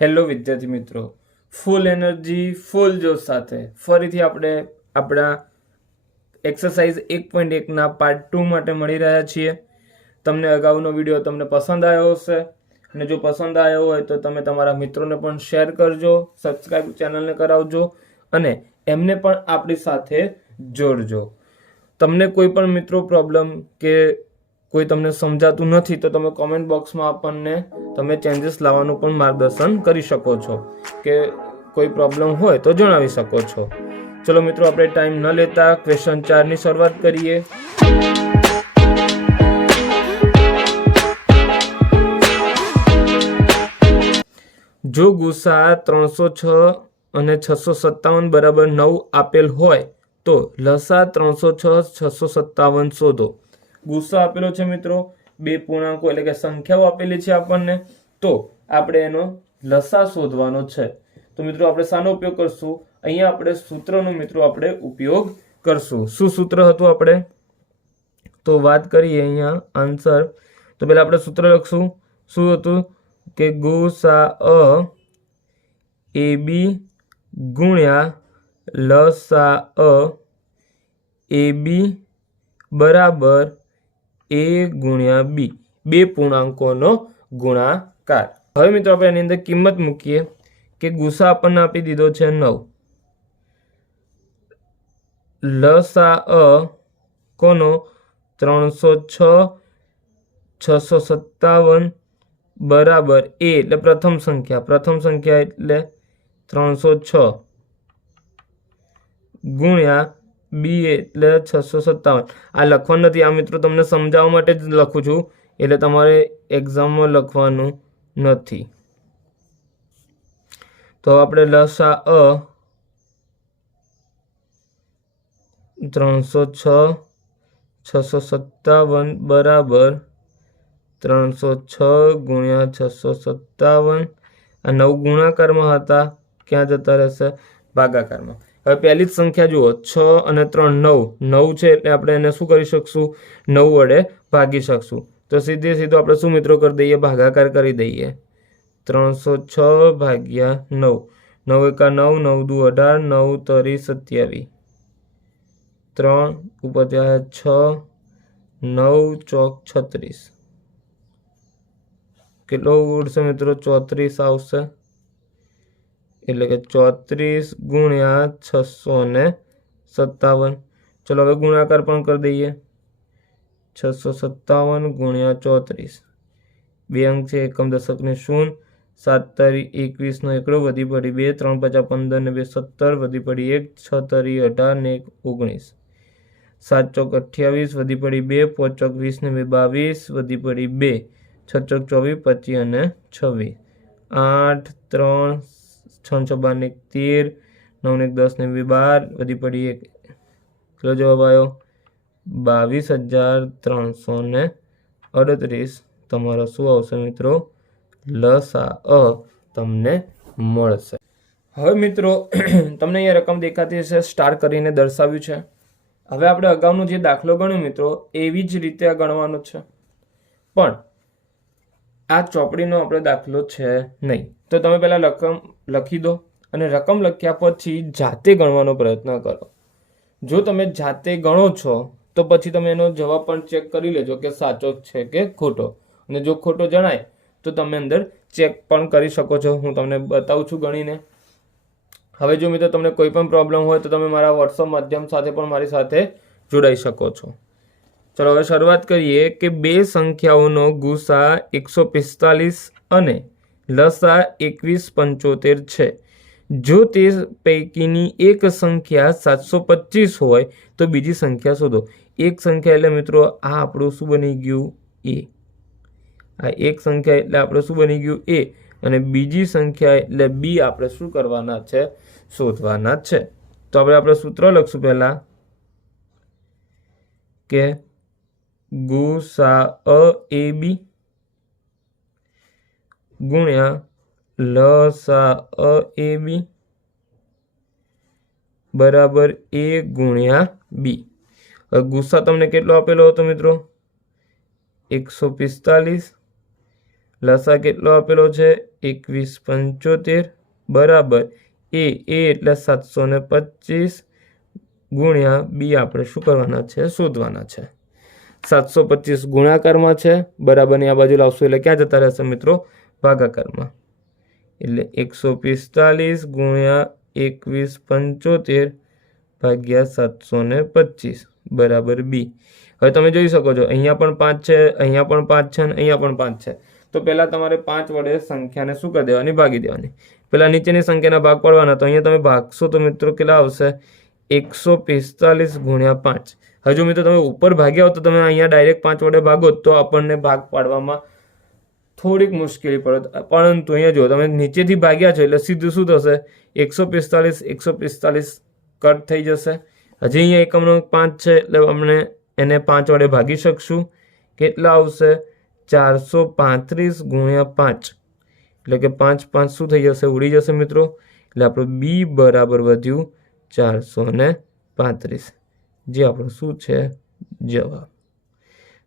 Hello વિદ્યાર્થી મિત્રો, full energy ફૂલ જોશ સાથે ફરીથી આપણે આપણા એક્સરસાઇઝ 1.1ના પાર્ટ 2 માટે મળી રહ્યા છીએ. તમને અગાઉનો વિડીયો તમને પસંદ આવ્યો હશે અને જો પસંદ આવ્યો હોય તો તમે તમારા મિત્રોને પણ શેર કરજો, સબસ્ક્રાઇબ ચેનલને કરાવજો અને એમને પણ આપણી સાથે જોડજો. તમને કોઈ પણ મિત્રો પ્રોબ્લેમ કે કોઈ તમને સમજાતું નથી તો તમે કોમેન્ટ બોક્સમાં આપણને તમે ચેન્જીસ લાવવાનું પણ માર્ગદર્શન કરી શકો છો કે કોઈ પ્રોબ્લેમ હોય તો જણાવી શકો છો. ચલો મિત્રો, આપણે ટાઈમ ન લેતા ક્વેશ્ચન 4 ની શરૂઆત કરીએ. જો ગુસા 306 અને 657 બરાબર 9 આપેલ હોય તો લસા 306 657 શોધો. ગુસ્સા આપેલો છે મિત્રો, બે પૂર્ણાંકો એટલે કે સંખ્યાઓ આપેલી છે આપણને, તો આપણે એનો લસા શોધવાનો છે. તો મિત્રો આપણે શાનો ઉપયોગ કરશું? અહીંયા આપણે સૂત્રનો મિત્રો આપણે ઉપયોગ કરશું. શું સૂત્ર હતું આપણે તો વાત કરીએ અહીંયા આન્સર. તો પહેલા આપણે સૂત્ર લખશું. શું હતું કે ગુસા એ બી ગુણ્યા લસા એ બી બરાબર a ગુણ્યા બી, બે પૂર્ણાંકોનો ગુણાકાર. હવે મિત્રો આપણે એની અંદર કિંમત મૂકીએ કે ગુસા આપણને આપી દીધો છે 9, લસા કોનો 306 657 બરાબર a એટલે પ્રથમ સંખ્યા એટલે 306 ગુણ્યા બી એટલે 657. આ લખવાનું નથી, આ મિત્રો તમને સમજાવવા માટે જ લખું છું, એટલે તમારે એક્ઝામમાં લખવાનું નથી. તો આપણે લસા 306 657 બરાબર 306 ગુણ્યા 657. આ 9 ગુણાકારમાં હતા, ક્યાં જતા રહેશે? ભાગાકારમાં. હવે પહેલી જ સંખ્યા જુઓ, 6 અને 3 9 છે એટલે આપણે એને શું કરી શકશું? 9 વડે ભાગી શકશું. તો સીધો આપણે શું મિત્રો કરી દઈએ? ભાગાકાર કરી દઈએ. 306 ભાગ્યા 9, 9 એકા 9, 9 દુ 18, 9 તરી 27, 3 ઉપર ત્યાં 6, 9 ચોક 36. કેટલો ઉડશે મિત્રો? 34 આવશે. એટલે કે 34 ગુણ્યા 657. ચલો હવે ગુણાકાર પણ કરી દઈએ. 657 ગુણ્યા 34, બે અંક છે, એકમ દશક ને 0, 7 તરી 21 નો એકડો વધી પડી 2, 3 50 15 ને 2 17 વધી પડી 1, 6 તરી 18 ને 19, 7 ચોક 28 વધી પડી 2, 5 ચોક 20 ને 2 22 વધી પડી 2, 6 ચોક 24 25 અને 26, 8 3 6 6 12 ને 13, 9 ને 10 ને 12 વધી પડી 1. કેટલો જવાબ આવ્યો? 22,338. તમારો શું આવશે મિત્રો? લસા તમને મળશે. હવે મિત્રો તમને અહીંયા રકમ દેખાતી હશે, સ્ટાર કરીને દર્શાવ્યું છે. હવે આપણે અગાઉનો જે દાખલો ગણ્યો મિત્રો એવી જ રીતે આ ગણવાનો છે, પણ આ ચોપડીનો આપણે દાખલો છે નહીં. તો તમે પહેલાં રકમ લખી દો અને રકમ લખ્યા પછી જાતે ગણવાનો પ્રયત્ન કરો. જો તમે જાતે ગણો છો તો પછી તમે એનો જવાબ પણ ચેક કરી લેજો કે સાચો છે કે ખોટો, અને જો ખોટો જણાય તો તમે અંદર ચેક પણ કરી શકો છો. હું તમને બતાવું છું ગણીને. હવે જો મિત્રો તમને કોઈ પણ પ્રોબ્લેમ હોય તો તમે મારા વોટ્સઅપ માધ્યમ સાથે પણ મારી સાથે જોડાઈ શકો છો. ચલો હવે શરૂઆત કરીએ કે બે સંખ્યાઓનો ગુસા 145 અને લસા 2175 છે. જો તે પૈકીની એક સંખ્યા 725 હોય તો બીજી સંખ્યા શોધો. એક સંખ્યા એટલે મિત્રો આ આપણું શું બની ગયું? એ. આ એક સંખ્યા એટલે આપણે શું બની ગયું? એ. અને બીજી સંખ્યા એટલે બી આપણે શું કરવાના છે? શોધવાના છે. તો આપણે સૂત્ર લખશું પહેલા કે ગુસા એ બી ગુણ્યા લસા એ બી બરાબર a ગુણ્યા બી. ગુસ્સા તમને કેટલો આપેલો હતો મિત્રો? 145. લસા કેટલો આપેલો છે? 2175 બરાબર એ એટલે 725 ગુણ્યા બી આપણે શું કરવાના છે? શોધવાના છે. 725 ગુણાકારમાં છે, બરાબરની આ બાજુ લાવશું એટલે ક્યાં જતા રહેશે મિત્રો? ભાગાકારમાં. એટલે 145 ગુણ્યા 2175 ભાગ્યા 725 બરાબર બી. હવે તમે જોઈ શકો છો અહીંયા પણ 5 છે, અહીંયા પણ 5 છે અને અહીંયા પણ 5 છે. તો પહેલાં તમારે 5 વડે સંખ્યાને શું કરી દેવાની? ભાગી દેવાની. પહેલાં નીચેની સંખ્યાના ભાગ પાડવાના. તો અહીંયા તમે ભાગશો તો મિત્રો કેટલા આવશે? 145 ગુણ્યા 5. હજુ મિત્રો તમે ઉપર ભાગ્યા હો તો તમે અહીંયા ડાયરેક્ટ 5 વડે ભાગો તો આપણને ભાગ પાડવામાં થોડીક મુશ્કેલી પડે, પરંતુ અહીંયા જો તમે નીચેથી ભાગ્યા છો એટલે સીધું શું થશે? 145 કટ થઈ જશે. હજી અહીંયા એકમનો 5 છે એટલે અમને એને 5 વડે ભાગી શકશું. કેટલા આવશે? 435 ગુણ્યા 5 એટલે કે 5 શું થઈ જશે? ઉડી જશે મિત્રો. એટલે આપણું બી બરાબર વધ્યું 435, જે આપણું શું છે? જવાબ.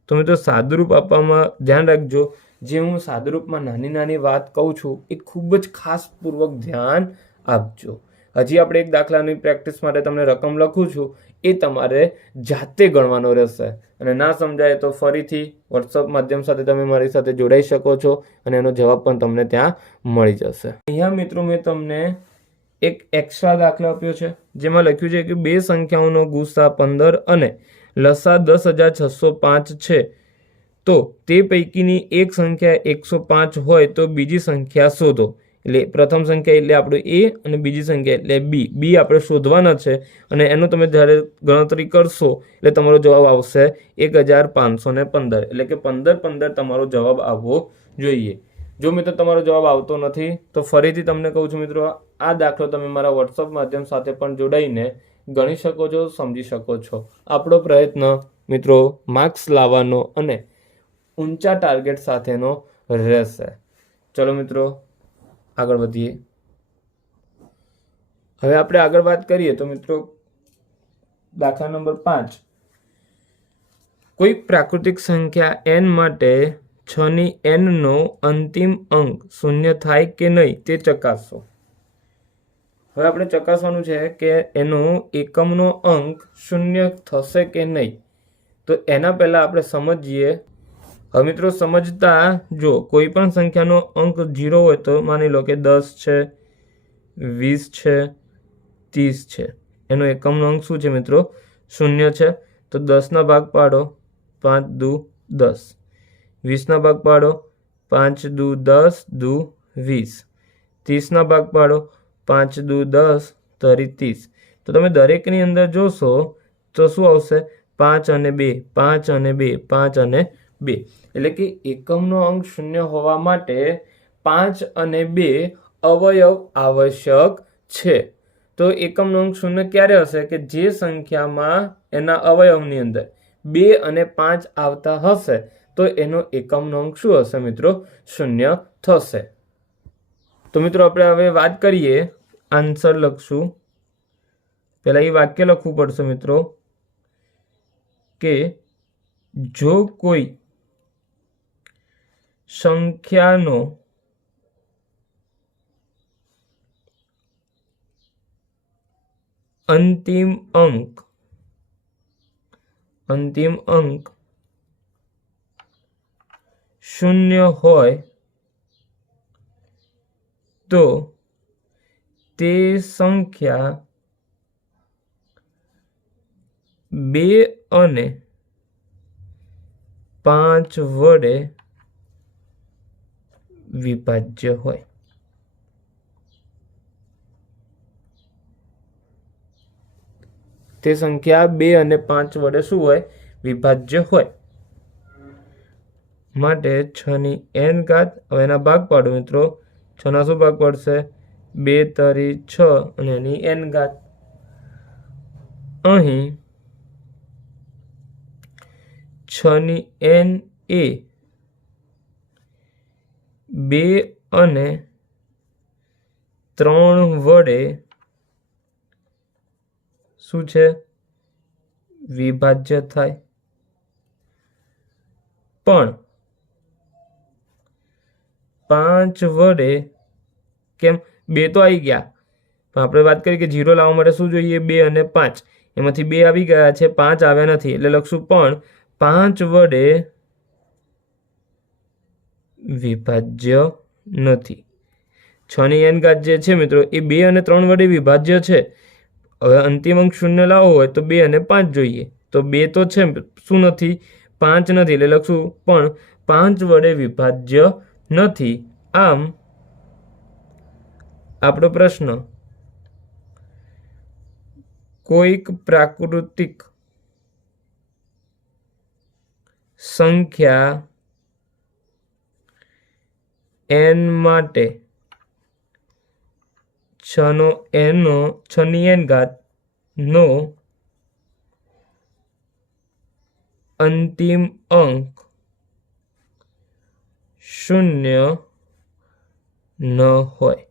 તો મિત્રો સાદુરૂપ આપવામાં ધ્યાન રાખજો. જે હું સાદુરૂપમાં નાની નાની વાત કહું છું એ ખૂબ જ ખાસ પૂર્વક ધ્યાન આપજો. હજી આપણે એક દાખલાની પ્રેક્ટિસ માટે તમને રકમ લખું છું, એ તમારે જાતે ગણવાનો રહેશે. અને ના સમજાય તો ફરીથી વોટ્સઅપ માધ્યમ સાથે તમે મારી સાથે જોડાઈ શકો છો અને એનો જવાબ પણ તમને ત્યાં મળી જશે. અહીંયા મિત્રો મેં તમને એક એક્સ્ટ્રા દાખલો આપ્યો છે, જેમાં લખ્યું છે કે બે સંખ્યાઓનો ગુસા 15 અને લસા 10,605 છે. તો તે પૈકીની એક સંખ્યા 105 હોય તો બીજી સંખ્યા શોધો. એટલે પ્રથમ સંખ્યા એટલે આપણું એ અને બીજી સંખ્યા એટલે બી. બી આપણે શોધવાના છે અને એનું તમે જ્યારે ગણતરી કરશો એટલે તમારો જવાબ આવશે 1515. એટલે કે 15 તમારો જવાબ આવવો જોઈએ. જો મિત્રો તમારો જવાબ આવતો નથી તો ફરીથી તમને કહું છું મિત્રો, આ દાખલો તમે મારા વોટ્સઅપ માધ્યમ સાથે પણ જોડાઈને ગણી શકો છો, સમજી શકો છો. આપણો પ્રયત્ન મિત્રો માર્ક્સ લાવવાનો અને ઊંચા ટાર્ગેટ સાથેનો રહેશે. ચલો મિત્રો આગળ વધીએ. હવે આપણે આગળ વાત કરીએ તો મિત્રો દાખલા નંબર 5. કોઈ પ્રાકૃતિક સંખ્યા n માટે 6ની n નો અંતિમ અંક 0 થાય કે નહીં તે ચકાસો. હવે આપણે ચકાસવાનું છે કે એનો એકમનો અંક 0 થશે કે નહીં. તો એના પહેલા આપણે સમજીએ. હવે મિત્રો સમજતા જો કોઈ પણ સંખ્યાનો અંક 0 હોય તો માની લો કે 10 છે, 20 છે, 30 છે. એનો એકમનો અંક શું છે મિત્રો? 0 છે. તો 10ના ભાગ પાડો, 5 દુ 10. 20ના ભાગ પાડો, 5 દુ 10 દુ 20. 30ના ભાગ પાડો, 5 દુ 10 તરી 30. તો તમે દરેકની અંદર જોશો તો શું આવશે? 5 અને 2, 5 અને 2, 5 અને 2. એટલે કે એકમનો અંક 0 હોવા માટે 5 અને 2 અવયવ આવશ્યક છે. તો એકમનો અંક 0 ક્યારે હશે? કે જે સંખ્યામાં એના અવયવની અંદર 2 અને 5 આવતા હશે તો એનો એકમનો અંક શું હશે મિત્રો? 0 થશે. તો મિત્રો આપણે હવે વાત કરીએ, આન્સર લખશું. પહેલાં એ વાક્ય લખવું પડશે મિત્રો કે જો કોઈ સંખ્યાનો અંતિમ અંક 0 હોય તો તે સંખ્યા 2 અને 5 વડે વિભાજ્ય હોય. તે સંખ્યા 2 અને 5 વડે શું હોય? વિભાજ્ય હોય. માટે 6ની n ઘાત. હવે એના ભાગ પાડો મિત્રો. 6ના શું ભાગ પડશે? 2 તરી 6 અને એની n ઘાત. અહીં 6ની n એ 2 અને 3 વડે શું છે? વિભાજ્ય થાય. 5 વડે કેમ 2 તો આવી ગયા, પણ આપણે વાત કરીએ કે 0 લાવવા માટે શું જોઈએ? 2 અને 5, એમાંથી 2 આવી ગયા છે, 5 આવ્યા નથી, એટલે લખશું પણ 5 વડે વિભાજ્ય નથી. 6 ની n ઘાત જે છે મિત્રો એ 2 અને 3 વડે વિભાજ્ય છે. હવે અંતિમ અંક 0 લાવવો હોય તો 2 અને 5 જોઈએ, તો 2 તો છે, શું નથી? 5 નથી, એટલે લખશું પણ 5 વડે વિભાજ્ય નથી. આમ આપણો પ્રશ્ન કોઈક પ્રાકૃતિક સંખ્યા n માટે 6 ની n ઘાત નો અંતિમ અંક 0 ન હોય.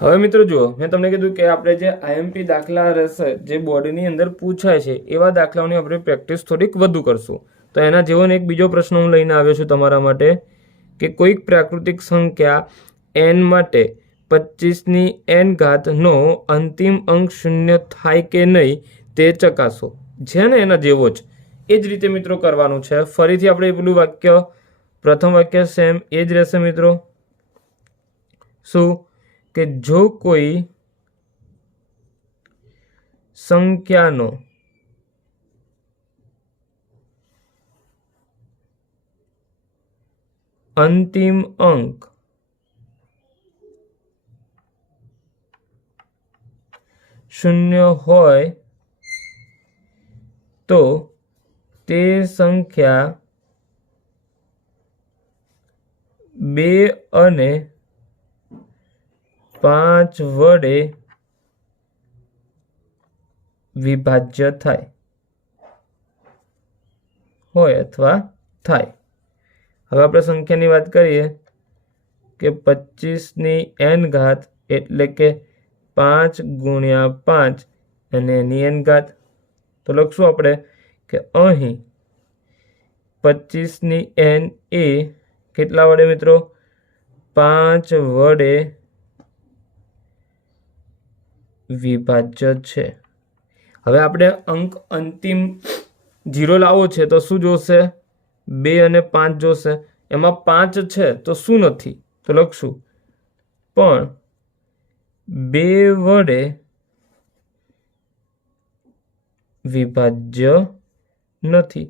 હવે મિત્રો જુઓ, મેં તમને કીધું કે આપણે જે આઈએમપી દાખલા રહેશે જે બોર્ડની અંદર પૂછાય છે એવા દાખલાઓની આપણે પ્રેક્ટિસ થોડીક વધુ કરશું. તો એના જેવો એક બીજો પ્રશ્ન હું લઈને આવ્યો છું તમારા માટે કે કોઈક પ્રાકૃતિક સંખ્યા n માટે 25 ની n ઘાત નો અંતિમ અંક 0 થાય કે નહીં તે ચકાસો. છે ને એના જેવો જ, એ જ રીતે મિત્રો કરવાનું છે. ફરીથી આપણે પેલું વાક્ય, પ્રથમ વાક્ય સેમ એ જ રહેશે મિત્રો. શું કે જો કોઈ સંખ્યાનો અંતિમ અંક 0 હોય તો તે સંખ્યા 2 અને 5 વડે વિભાજ્ય થાય હોય અથવા થાય. હવે આપણે સંખ્યાની વાત કરીએ કે 25 ની n ઘાત એટલે કે 5 ગુણ્યા 5 અને એની n ઘાત. તો લખશું આપણે કે અહીં 25 ની n એ કેટલા વડે મિત્રો? 5 વડે વિભાજ્ય છે. હવે આપણે અંક અંતિમ 0 લાવવો છે તો શું જોશે? 2 અને 5 જોશે. એમાં 5 છે તો શું નથી? તો લખશું પણ 2 વડે વિભાજ્ય નથી.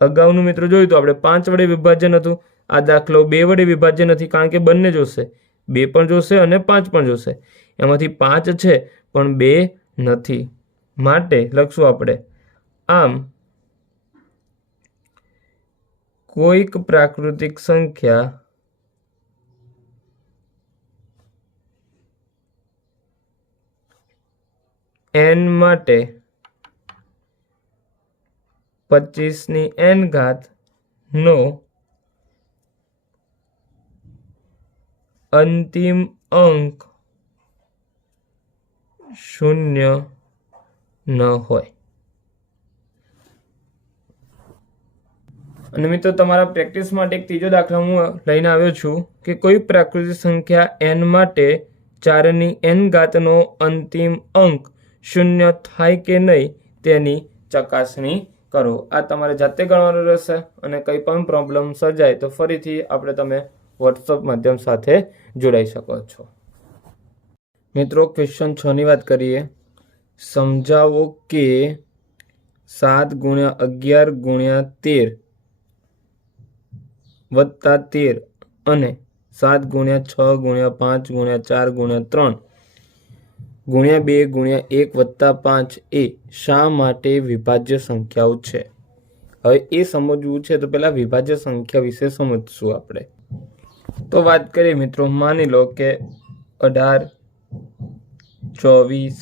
અગાઉનું મિત્રો જોયું તો આપણે 5 વડે વિભાજ્ય નહોતું. આ દાખલો 2 વડે વિભાજ્ય નથી, કારણ કે બંને જોશે, 2 પણ જોશે અને 5 પણ જોશે. એમાંથી 5 છે પણ 2 નથી, માટે લખશું આપણે આમ કોઈક પ્રાકૃતિક સંખ્યા n માટે 25 ની n ઘાત નો અંતિમ અંક 0 ન હોય. અને મિત્રો તમારા પ્રેક્ટિસ માટે એક ત્રીજો દાખલો હું લઈને આવ્યો છું કે કોઈ પ્રાકૃતિક સંખ્યા n માટે 4 ની n ઘાતનો અંતિમ અંક 0 થાય કે નહીં તેની ચકાસણી કરો. આ તમારે જાતે ગણવાનું રહેશે અને કંઈ પણ પ્રોબ્લેમ સર્જાય તો ફરીથી તમે વોટ્સઅપ માધ્યમ સાથે જોડાઈ શકો છો. મિત્રો ક્વેશ્ચન 6 ની વાત કરીએ. સમજાવો કે 7 ગુણ્યા 11 ગુણ્યા 13 વત્તા 13 અને 7 ગુણ્યા 6 ગુણ્યા 5 ગુણ્યા 4 ગુણ્યા 3 ગુણ્યા 2 ગુણ્યા 1 વત્તા 5 એ શા માટે વિભાજ્ય સંખ્યાઓ છે? હવે એ સમજવું છે તો પહેલા વિભાજ્ય સંખ્યા વિશે સમજશું આપણે. તો વાત કરીએ મિત્રો, માની લો કે 18, 24,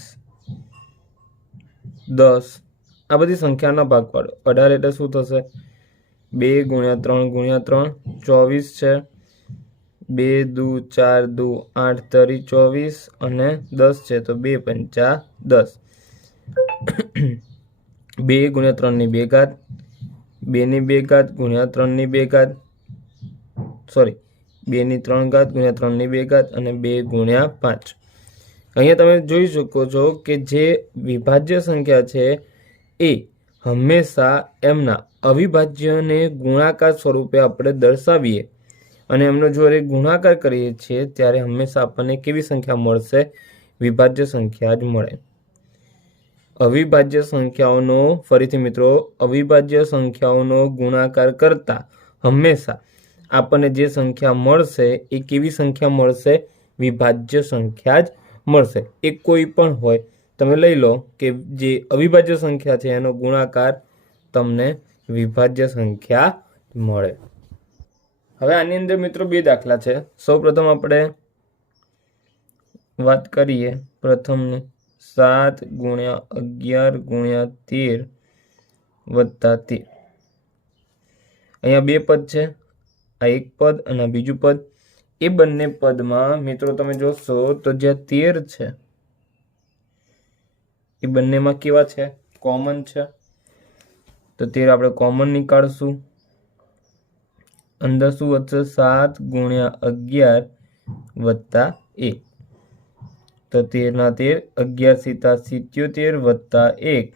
10 આ બધી સંખ્યાના ભાગ પાડો. 18 એટલે શું થશે? 2 ગુણ્યા 3 ગુણ્યા 3, 24 છે, 2 દુ 4 દુ 8 તરી 24 અને 10 છે તો 2 પંચા 10. 2 ગુણ્યા 3 ની 2 ઘાત, 2 ની 2 ઘાત ગુણ્યા 3 ની 2 ઘાત, સોરી 2 ની 3 ઘાત ગુણ્યા 3 ની 2 ઘાત અને 2 ગુણ્યા 5. અહીંયા તમે જોઈ શકો છો કે જે વિભાજ્ય સંખ્યા છે એ હંમેશા એમના અવિભાજ્યને ગુણાકાર સ્વરૂપે આપણે દર્શાવીએ અને એમનો જ્યારે ગુણાકાર કરીએ છીએ ત્યારે હંમેશા આપણને કેવી સંખ્યા મળશે? વિભાજ્ય સંખ્યા જ મળે. અવિભાજ્ય સંખ્યાઓનો, ફરીથી મિત્રો, અવિભાજ્ય સંખ્યાઓનો ગુણાકાર કરતા હંમેશા આપણને જે સંખ્યા મળશે એ કેવી સંખ્યા મળશે? વિભાજ્ય સંખ્યા જ મળશે. એ કોઈ પણ હોય, તમે લઈ લો કે જે અવિભાજ્ય સંખ્યા છે એનો ગુણાકાર તમને વિભાજ્ય સંખ્યા મળે. હવે આની અંદર મિત્રો 2 દાખલા છે. સૌપ્રથમ આપણે વાત કરીએ પ્રથમની. 7 ગુણ્યા 11 ગુણ્યા 13 વત્તા 13. અહીંયા 2 પદ છે, આ એક પદ અને બીજું પદ. એ બંને પદમાં મિત્રો તમે જોશો તો જે 13 છે એ બંનેમાં કેવા છે? કોમન છે. તો 13 આપણે કોમન નીકાળશું. અંદર શું વધશે? 7 ગુણ્યા 11 વત્તા 1. તો 13 ના 13, 11 સીતા 77 વત્તા 1,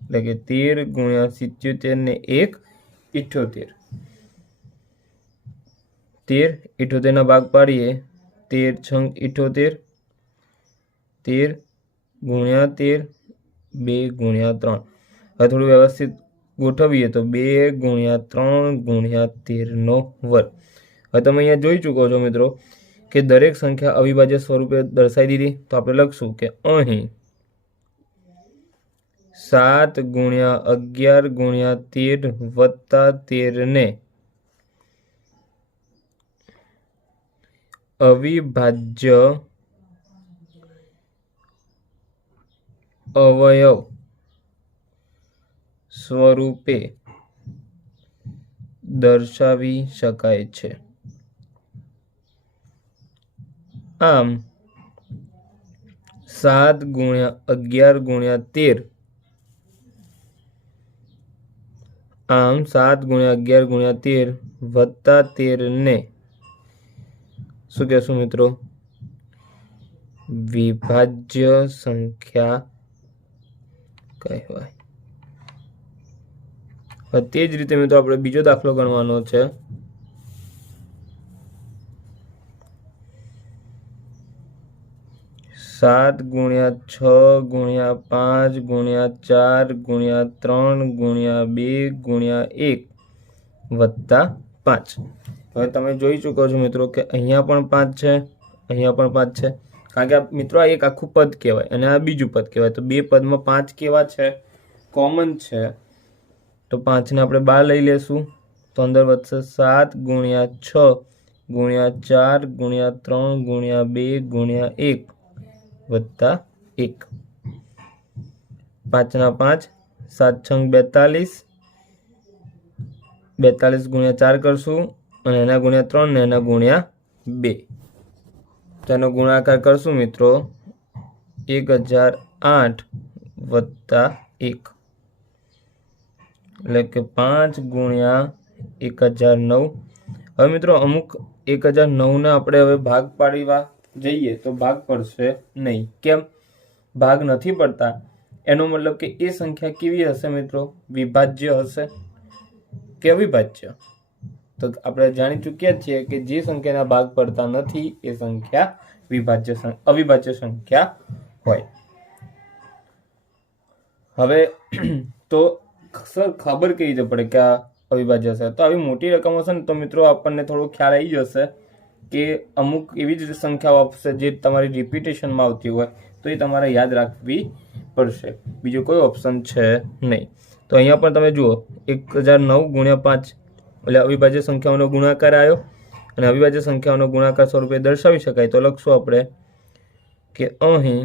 એટલે કે 13 ગુણ્યા 77 ને 1 78. 13 78 ના ભાગ પાડીએ. 13 છંગ 78, 13 ગુણ્યા 13, 2 ગુણ્યા 3. હવે થોડું વ્યવસ્થિત ગોઠવીએ તો 2 ગુણ્યા 3 ગુણ્યા 13 નો વર્ગ. હવે તમે અહીંયા જોઈ ચૂકો છો મિત્રો કે દરેક સંખ્યા અવિભાજ્ય સ્વરૂપે દર્શાવી દીધી. તો આપણે લખશું કે અહીં 7 ગુણ્યા 11 ગુણ્યા 13 વત્તા 13 ને અવિભાજ્ય અવયવ સ્વરૂપે દર્શાવી શકાય છે. આમ 7 ગુણ્યા 11 ગુણ્યા 13, આમ 7 ગુણ્યા 11 ગુણ્યા 13 વત્તા 13 ને શું કહેશું મિત્રો? વિભાજ્ય સંખ્યા કહેવાય. તે જ રીતે મિત્રો આપણે બીજો દાખલો ગણવાનો છે. 7 ગુણ્યા 6 ગુણ્યા 5 ગુણ્યા 4 ગુણ્યા 3 ગુણ્યા 2 ગુણ્યા 1 વત્તા 5. હવે તમે જોઈ ચૂકો છો મિત્રો કે અહીંયા પણ 5 છે, અહીંયા પણ 5 છે. કારણ કે મિત્રો આ એક આખું પદ કહેવાય અને આ બીજું પદ કહેવાય. તો 2 પદમાં 5 કેવા છે? કોમન છે. તો 5 ને આપણે બહાર લઈ લેશું. તો અંદર વધશે 7 ગુણ્યા 6 ગુણ્યા 4 ગુણ્યા 3 ગુણ્યા 2 ગુણ્યા 1 વત્તા 1. 5 ના 5, 7 છંગ 42, 42 ગુણ્યા 4 કરશું અને એના ગુણ્યા 3 ને એના ગુણ્યા 2. તેનો ગુણાકાર કરશું મિત્રો 1008 વત્તા 1, એટલે કે 5 ગુણ્યા 1009. હવે મિત્રો અમુક 1009 ને આપણે હવે ભાગ પાડવા જઈએ તો ભાગ પડશે નહીં. કેમ ભાગ નથી પડતા? એનો મતલબ કે એ સંખ્યા કેવી હશે મિત્રો? વિભાજ્ય હશે કે અવિભાજ્ય? તો આપણે જાણી ચૂક્યા છીએ કે જે સંખ્યાના ભાગ પડતા નથી એ સંખ્યા અવિભાજ્ય સંખ્યા હોય. હવે તો સર ખબર કેવી રીતે પડે કે આ અવિભાજ્ય છે? તો આવી મોટી રકમ હશે ને તો મિત્રો આપણને થોડો ખ્યાલ આવી જશે કે અમુક એવી જ સંખ્યાઓ આપશે જે તમારી રિપીટેશનમાં આવતી હોય, તો એ તમારે યાદ રાખવી પડશે. બીજો કોઈ ઓપ્શન છે નહીં. તો અહીંયા પણ તમે જુઓ 1009 ગુણ્યા 5 એટલે અવિભાજ્ય સંખ્યાઓનો ગુણાકાર આવ્યો અને અવિભાજ્ય સંખ્યાઓનો ગુણાકાર સ્વરૂપે દર્શાવી શકાય. તો લખશું આપણે કે અહીં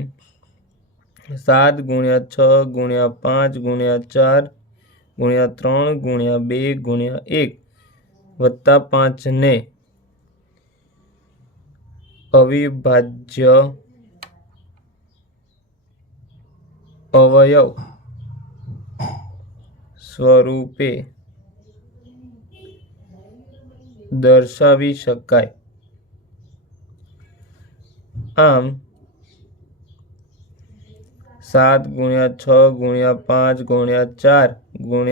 7 ગુણ્યા 6 ગુણ્યા 5 ગુણ્યા 4 ગુણ્યા 3 ગુણ્યા 2 ગુણ્યા 1 વત્તા 5 ને અવિભાજ્ય અવયવ સ્વરૂપે દર્શાવી શકાય. આમ 7 × 6 × 5 × 4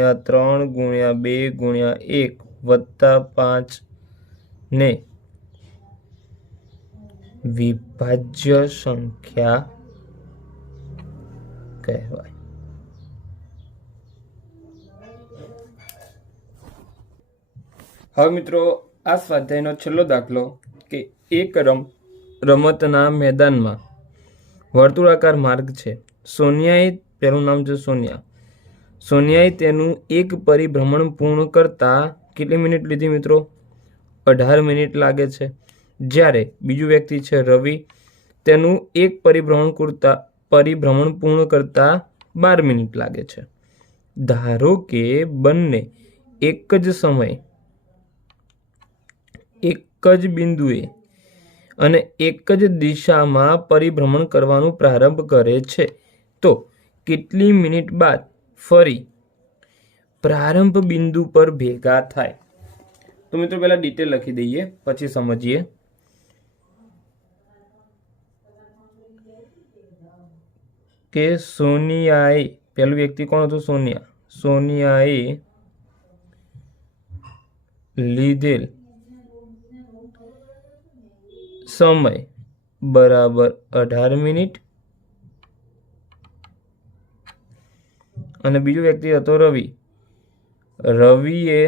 × 3 × 2 × 1 વત્તા 5 ને વિભાજ્ય સંખ્યા કહેવાય. હવે મિત્રો આ સ્વાધ્યાયનો છેલ્લો દાખલો કે એક રમતના મેદાનમાં વર્તુળાકાર માર્ગ છે. સોનિયાએ, પહેલું નામ છે સોનિયા, સોનિયાએ તેનું એક પરિભ્રમણ પૂર્ણ કરતા કેટલી મિનિટ લીધી મિત્રો? 18 મિનિટ લાગે છે. જ્યારે બીજું વ્યક્તિ છે રવિ, તેનું એક પરિભ્રમણ પૂર્ણ કરતા 12 મિનિટ લાગે છે. ધારો કે બંને એક જ સમયે, એક જ બિંદુએ અને એક જ દિશામાં પરિભ્રમણ કરવાનું પ્રારંભ કરે છે, તો કેટલી મિનિટ બાદ ફરી પ્રારંભ બિંદુ પર ભેગા થાય? તો મિત્રો પહેલા ડિટેલ લખી દઈએ, પછી સમજીએ. કે સોનિયાએ, પહેલું વ્યક્તિ કોણ હતું? સોનિયા. સોનિયાએ લીધેલ સમય બરાબર 18 મિનિટ અને બીજો વ્યક્તિ હતો રવિ. રવિએ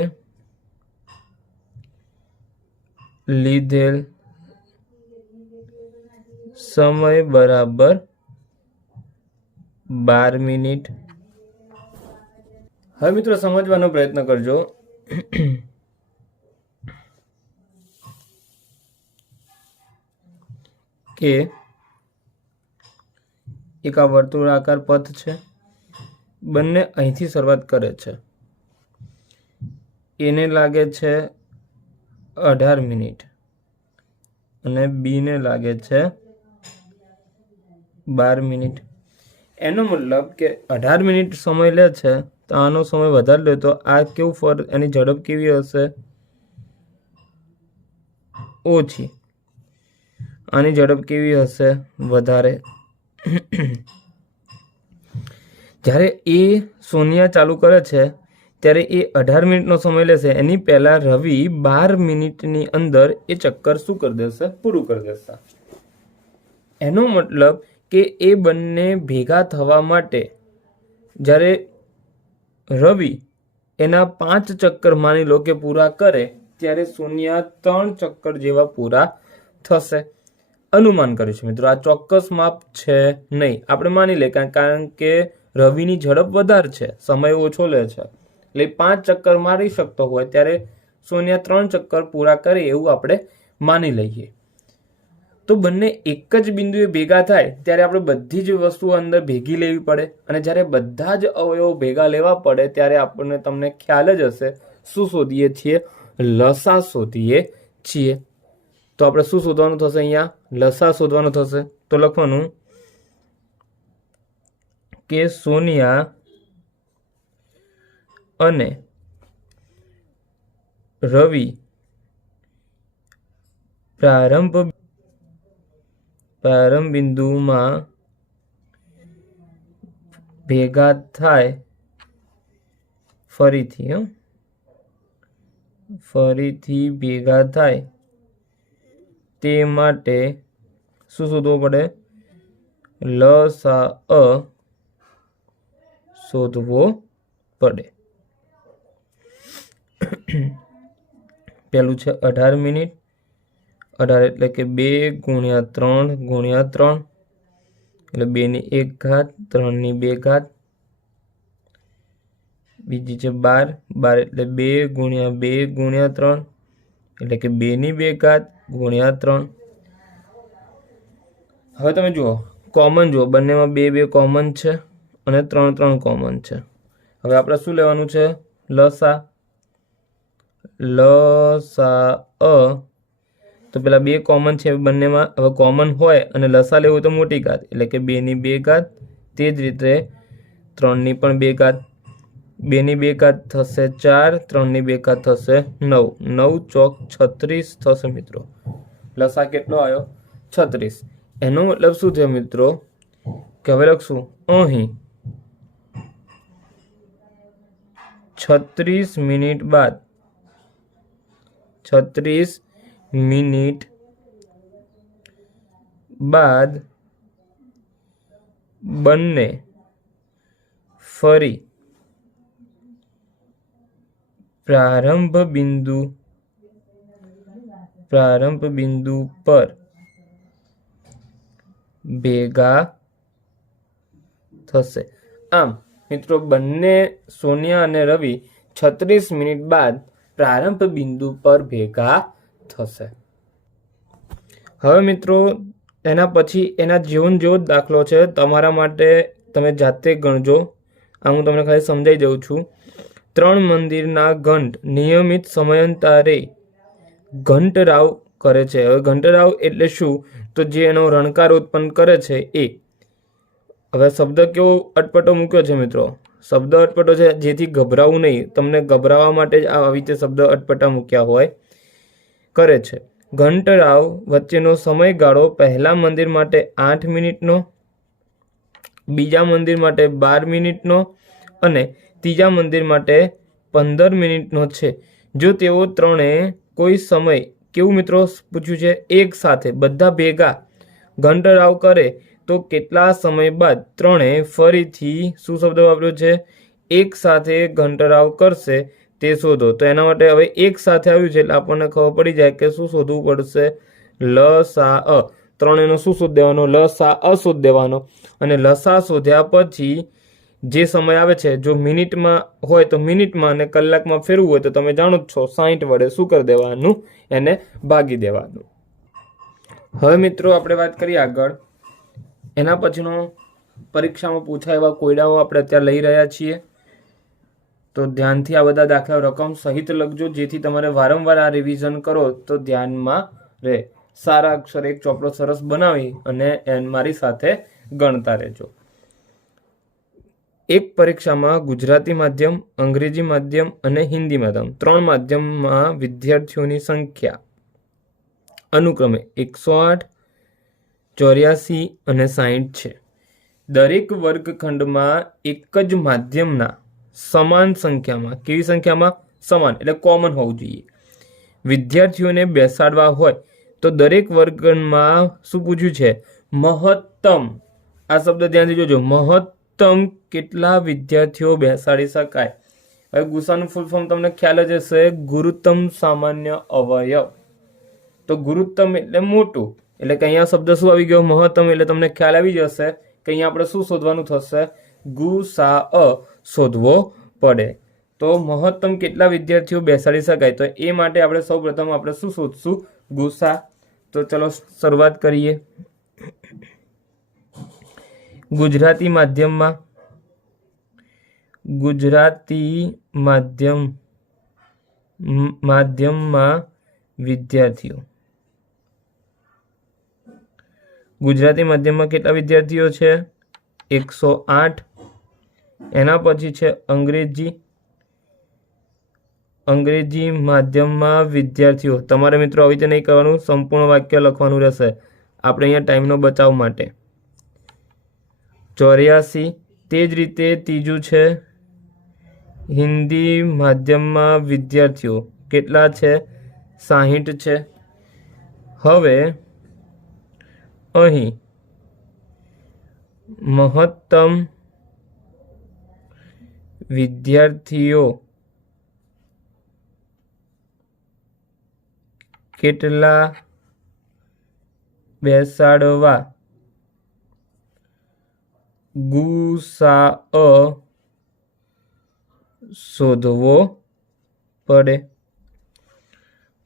લીધેલ સમય બરાબર 12 મિનિટ. હવે મિત્રો સમજવાનો પ્રયત્ન કરજો. કે એક આ વર્તુળાકાર પથ છે, બંને અહીંથી શરૂઆત કરે છે. એને લાગે છે 18 મિનિટ અને બીને લાગે છે 12 મિનિટ. એનો મતલબ કે 18 મિનિટ સમય લે છે, તો આનો સમય વધારે લે તો આ કેવું ફર, એની ઝડપ કેવી હશે? ઓછી. આની ઝડપ કેવી હશે? વધારે. જ્યારે એ સોનિયા ચાલુ કરે છે ત્યારે એ 18 મિનિટનો સમય લેશે. એની પહેલા રવિ 12 મિનિટની અંદર એ ચક્કર શું કરી દેશે? પૂરું કરી દેશે. એનો મતલબ કે એ બંને ભેગા થવા માટે જ્યારે રવિ એના 5 ચક્કર માની લો કે પૂરા કરે, ત્યારે સોનિયા 3 ચક્કર જેવા પૂરા થશે. અનુમાન કરીશું મિત્રો, આ ચોક્કસ માપ છે નહીં, આપણે માની લે, કારણ કે રવિની ઝડપ વધારે છે, સમય ઓછો લે છે, એટલે 5 ચક્કર મારી શકતો હોય ત્યારે સોનિયા 3 ચક્કર પૂરા કરે એવું આપણે માની લઈએ. તો બંને એક જ બિંદુએ ભેગા થાય ત્યારે આપણે બધી જ વસ્તુઓ અંદર ભેગી લેવી પડે, અને જ્યારે બધા જ અવયવો ભેગા લેવા પડે ત્યારે આપણને, તમને ખ્યાલ જ હશે, શું શોધીએ છીએ? લસા શોધીએ છીએ. તો આપણે શું શોધવાનું થશે? અહીંયા લસા શોધવાનું થશે. તો લખવાનું કે સોનિયા અને રવિ પ્રારંભ બિંદુમાં ભેગા થાય ફરીથી ભેગા થાય તે માટે શું શોધવું પડે? લસા શોધવો પડે. પેલું છે 18 મિનિટ, 18 એટલે કે 2 × 3 × 3 એટલે 2 ની 1 ઘાત, 3 ની 2 ઘાત. બીજી છે 12, 12 એટલે 2 × 2 × 3 એટલે કે 2 ની 2 ઘાત ગુણ્યા 3. હવે તમે જુઓ, કોમન જુઓ, બંનેમાં 2 2 કોમન છે અને 3 3 કોમન છે. હવે આપણે શું લેવાનું છે? લસા. તો પેલા 2 કોમન છે બંનેમાં, હવે કોમન હોય અને લસા લેવું તો મોટી ઘાત એટલે કે 2 ની 2 ઘાત, તે જ રીતે 3 ની પણ 2 ઘાત 2 ની 2 ઘાત થશે 4, 3 ની 2 ઘાત થશે 9, 9 ચોક 36 થશે મિત્રો. લસા કેટલો આવ્યો? 36. એનો મતલબ શું થયો મિત્રો કે હવે લખશું અહીં 36 મિનિટ બાદ 36 મિનિટ બાદ બંને ફરી પ્રારંભ બિંદુ પર ભેગા થશે. આમ મિત્રો બંને સોનિયા અને રવિ 36 મિનિટ બાદ પ્રારંભ બિંદુ પર ભેગા થશે. હવે મિત્રો એના પછી એના જેવો જ દાખલો છે તમારા માટે, તમે જાતે ગણજો. આ હું તમને ખાલી સમજાવી દઉં છું. 3 મંદિરના ઘંટ નિયમિત સમયાંતરે ઘંટરાવ કરે છે. હવે ઘંટરાવ એટલે શું? તો જે એનો રણકાર ઉત્પન્ન કરે છે એ. હવે શબ્દ કેવો અટપટો મૂક્યો છે મિત્રો? શબ્દ અટપટો છે જેથી ગભરાવું નહીં. તમને ગભરાવા માટે જ આવી રીતે શબ્દ અટપટા મૂક્યા હોય કરે છે. ઘંટરાવ વચ્ચેનો સમયગાળો પહેલા મંદિર માટે 8 મિનિટનો, બીજા મંદિર માટે 12 મિનિટનો અને ત્રીજા મંદિર માટે 15 મિનિટનો છે. જો તેઓ ત્રણે કોઈ સમય કેવું મિત્રો પૂછ્યું છે? એક સાથે બધા ભેગા ઘંટરાવ કરે તો કેટલા સમય બાદ ત્રણે ફરીથી શું શબ્દ વાપર્યો છે? એક સાથે ઘંટરાવ કરશે તે શોધો. તો એના માટે હવે એક સાથે આવ્યું છે એટલે આપણને ખબર પડી જાય કે શું શોધવું પડશે? લસા. ત્રણેયનો શું શોધ દેવાનો? લસા શોધ દેવાનો. અને લસા શોધ્યા પછી જે સમય આવે છે, જો મિનિટમાં હોય તો મિનિટમાં અને કલાકમાં ફેરવું હોય તો તમે જાણો જ છો 60 વડે શું કરી દેવાનું? એને ભાગી દેવાનું. હવે મિત્રો આપણે વાત કરીએ આગળ. એના પછીનો પરીક્ષામાં પૂછાય એવા કોયડાઓ આપણે અત્યારે લઈ રહ્યા છીએ. તો ધ્યાનથી આ બધા દાખલા રકમ સહિત લખજો, જેથી તમારે વારંવાર આ રિવિઝન કરો તો ધ્યાનમાં રહે. સારા અક્ષર એક ચોપડો સરસ બનાવી અને મારી સાથે ગણતા રહેજો. એક પરીક્ષામાં ગુજરાતી માધ્યમ, અંગ્રેજી માધ્યમ અને હિન્દી માધ્યમ 3 માધ્યમમાં વિદ્યાર્થીઓની સંખ્યા અનુક્રમે 108, 84 અને 60 છે. દરેક વર્ગખંડમાં એક જ માધ્યમના સમાન સંખ્યામાં, કેવી સંખ્યામાં? સમાન એટલે કોમન હોવું જોઈએ, વિદ્યાર્થીઓને બેસાડવા હોય તો દરેક વર્ગમાં શું પૂછ્યું છે? મહત્તમ. આ શબ્દ ધ્યાનથી જોજો. મહત્તમ કેટલા વિદ્યાર્થીઓ બેસાડી શકાય? હવે ગુસાનું ફૂલ ફોર્મ તમને ખ્યાલ જ હશે, ગુરુત્તમ સામાન્ય અવયવ. તો ગુરુત્તમ એટલે મોટું, એટલે કે અહીંયા શબ્દ શું આવી ગયો? મહત્તમ. એટલે તમને ખ્યાલ આવી જશે કે અહીંયા આપણે શું શોધવાનું થશે? ગુસા શોધવો પડે. તો મહત્તમ કેટલા વિદ્યાર્થીઓ બેસાડી શકાય? તો એ માટે આપણે સૌપ્રથમ આપણે શું શોધશું? ગુસા. તો ચલો શરૂઆત કરીએ. ગુજરાતી માધ્યમમાં વિદ્યાર્થીઓ. ગુજરાતી માધ્યમમાં કેટલા વિદ્યાર્થીઓ છે? 108. એના પછી છે અંગ્રેજી માધ્યમમાં વિદ્યાર્થીઓ. તમારે મિત્રો આવી રીતે નહીં કરવાનું, સંપૂર્ણ વાક્ય લખવાનું રહેશે આપણે અહીંયા ટાઈમનો બચાવ માટે. 84. તે જ રીતે ત્રીજું છે હિન્દી માધ્યમમાં વિદ્યાર્થીઓ. કેટલા છે? 60 છે. હવે અહીં મહત્તમ વિદ્યાર્થીઓ કેટલા બેસાડવા ગુસા શોધવો પડે.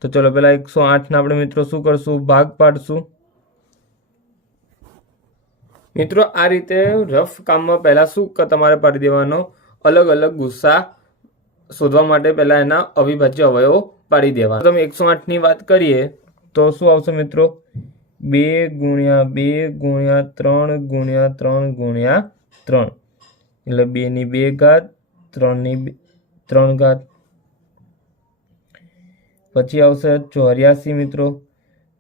તો ચલો પેલા 108 ના આપણે મિત્રો શું કરશું? ભાગ પાડશું. મિત્રો આ રીતે રફ કામમાં પહેલા શું તમારે પાડી દેવાનો? અલગ અલગ ગુસ્સા શોધવા માટે પહેલા એના અવિભાજ્ય અવયવો પાડી દેવા. તમે 108 ની વાત કરીએ તો શું આવશે મિત્રો? 2 × 2 × 3 × 3 × 3 એટલે 2 ની 2 ઘાત 3 ઘાત. પછી આવશે 84 મિત્રો.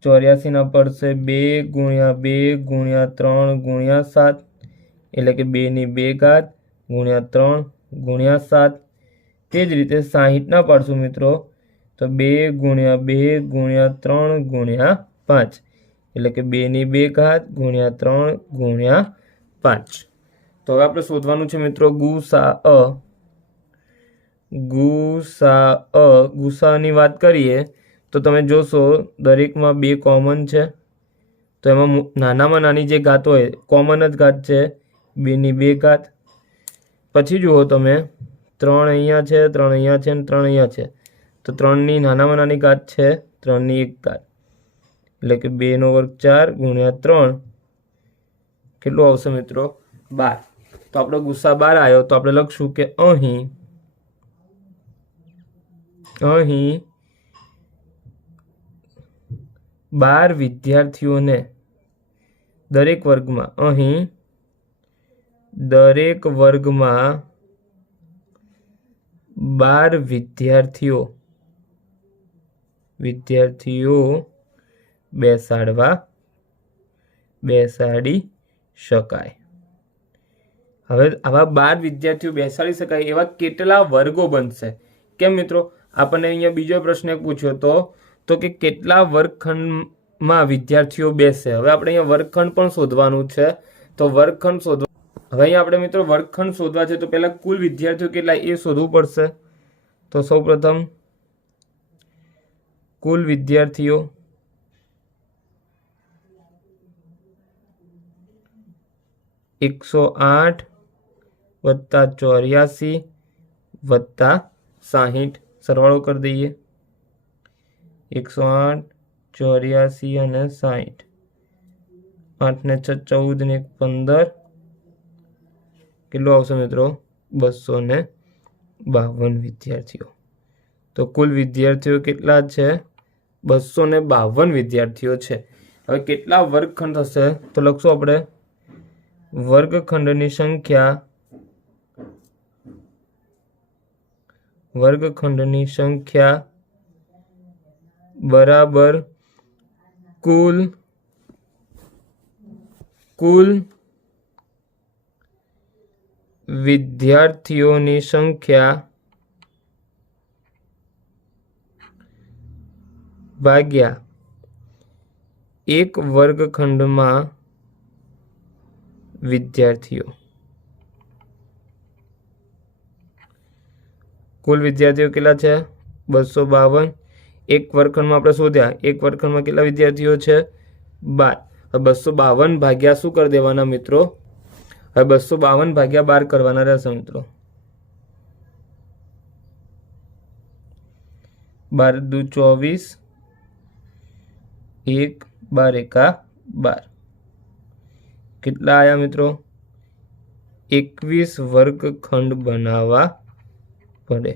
84 ના પડશે 2 ગુણ્યા 2 ગુણ્યા 3 ગુણ્યા 7, એટલે કે 2 ની 2 ઘાત ગુણ્યા 3 ગુણ્યા 7. તે જ રીતે 60 ના પાડશું મિત્રો, તો 2 ગુણ્યા 2 ગુણ્યા 3 ગુણ્યા 5, એટલે કે 2 ની 2 ઘાત ગુણ્યા 3 ગુણ્યા 5. તો હવે આપણે શોધવાનું છે મિત્રો ગુસાઅ. ગુસાઅની વાત કરીએ તો તમે જોશો દરેકમાં 2 કોમન છે, તો એમાં નાનામાં નાની જે ઘાત હોય કોમન જ ઘાત છે, 2 ની 2 ઘાત. પછી જુઓ તમે 3 અહીંયા છે, 3 અહીંયા છે અને 3 અહીંયા છે, તો 3 ની નાનામાં નાની ઘાત છે 3 ની 1 ઘાત, એટલે કે 2 નો વર્ગ 4 ગુણ્યા 3 કેટલું આવશે મિત્રો? 12. તો આપણો ગુસ્સા 12 આવ્યો, તો આપણે લખશું કે અહીં 12 વિદ્યાર્થીઓને દરેક વર્ગમાં 12 વિદ્યાર્થીઓ બેસાડી શકાય. હવે આવા 12 વિદ્યાર્થીઓ બેસાડી શકાય એવા કેટલા વર્ગો બનશે? કેમ મિત્રો? આપણને અહીંયા બીજો પ્રશ્ન પૂછ્યો તો કે કેટલા વર્ગખંડમાં વિદ્યાર્થીઓ બેસે. હવે આપણે અહીંયા વર્ગખંડ પણ શોધવાનું છે, તો વર્ગખંડ શોધવા. હવે અહીંયા આપણે મિત્રો વર્ગખંડ શોધવા છે, તો પહેલા કુલ વિદ્યાર્થીઓ કેટલા એ શોધવું પડશે. તો સૌપ્રથમ કુલ વિદ્યાર્થીઓ (108 + 84 + 60) સરવાળો કરી દઈએ. 108, 84 અને 60. 8 ને 6 14 ને 15, કેટલું આવશે મિત્રો? 252 વિદ્યાર્થીઓ. તો કુલ વિદ્યાર્થીઓ કેટલા છે? 252 વિદ્યાર્થીઓ છે. હવે કેટલા વર્ગખંડ થશે? તો લખશું આપણે વર્ગખંડની સંખ્યા બરાબર કુલ વિદ્યાર્થીઓની સંખ્યા ભાગ્યા એક વર્ગખંડમાં વિદ્યાર્થીઓ. કુલ વિદ્યાર્થીઓ કેટલા છે? 252. એક વર્ગખંડમાં આપણે શોધ્યા, એક વર્ગખંડમાં કેટલા વિદ્યાર્થીઓ છે? 12. હવે 252 ભાગ્યા શું કરી દેવાના મિત્રો? હવે 252 ભાગ્યા 12 કરવાના રહેશે મિત્રો. 12 દુ 24, 1 12 એકા 12. કેટલા આયા મિત્રો? 21 વર્ગખંડ બનાવવા પડે.